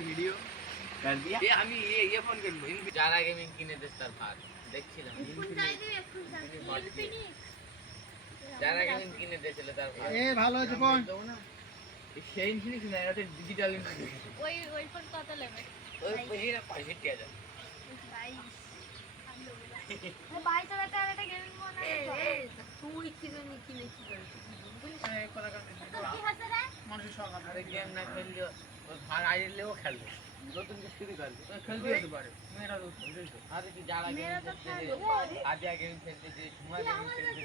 video कर दिया ये আমি ये फोन করব যারা গেমিং কিনে দেশ তার ভাগ দেখছিলাম যারা গেমিং কিনে দিয়েছিল তার ভাগ এ ভালো আছে ফোন সেই ইনফিনিক্স না এটা ডিজিটাল ইনফিনিক্স ওই ফোন কত নেবে ওই 65,000 ভাই তো একটা গেমিং ফোন আছে তুই কি জানি কিনে কি মানুষের শখ আছে আরে গেম না খেললে ওই ভাগ আইলেও খেলবে নতুন কিছু শুরু করবে খেলতে যেতে পারে মেয়েরা তো আরে কি যারা গেমিং খেলতে আজ গেমিং খেলতে যে সময় গেমিং খেলতে